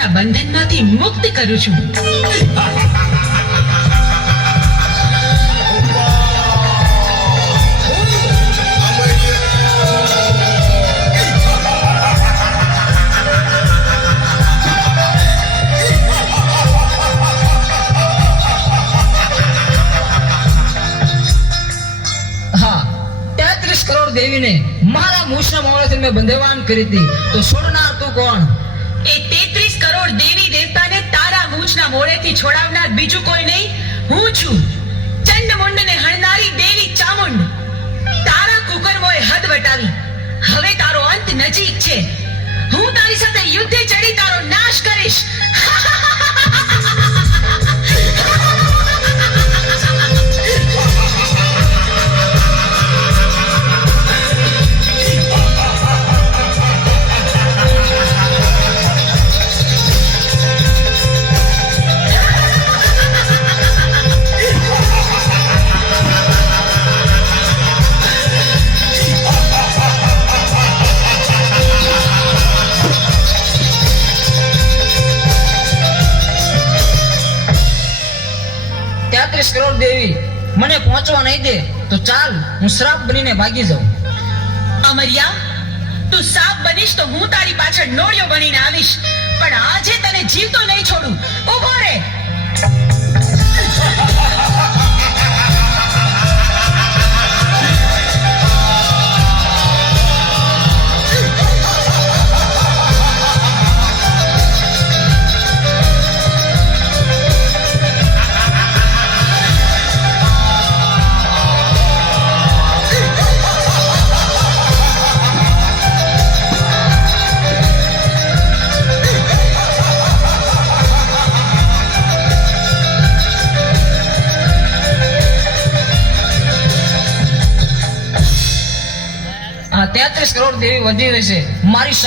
સંસારના બંધનમાંથી મુક્ત કરું છું. દેવીને મારા મૂછના મોળેથી મેં બંધવાન કરી હતી, તો છોડનાર તું કોણ? એ 33 કરોડ દેવી દેવતાને તારા મૂછના મોળેથી છોડાવનાર બીજું કોઈ નહીં, હું છું. ચંડમુંડને હણનારી દેવી ચામુંડ. તારા કુકર્મોએ હદ વટાવી. હવે તારો અંત નજીક છે. હું તારી સાથે યુદ્ધે ચડી તારો નાશ કરીશ. કરોડ દેવી મને પહોંચવા નહીં દે તો ચાલ, હું શ્રાપ બનીને ભાગી જાઉં. અમર્યા, તું સાપ બનીશ તો હું તારી પાછળ નોળિયો બનીને આવીશ, પણ આજે તને જીવતો નહીં છોડું. ઊભો રહે. આ 33 કરોડ દેવી વધી રહેશે મારી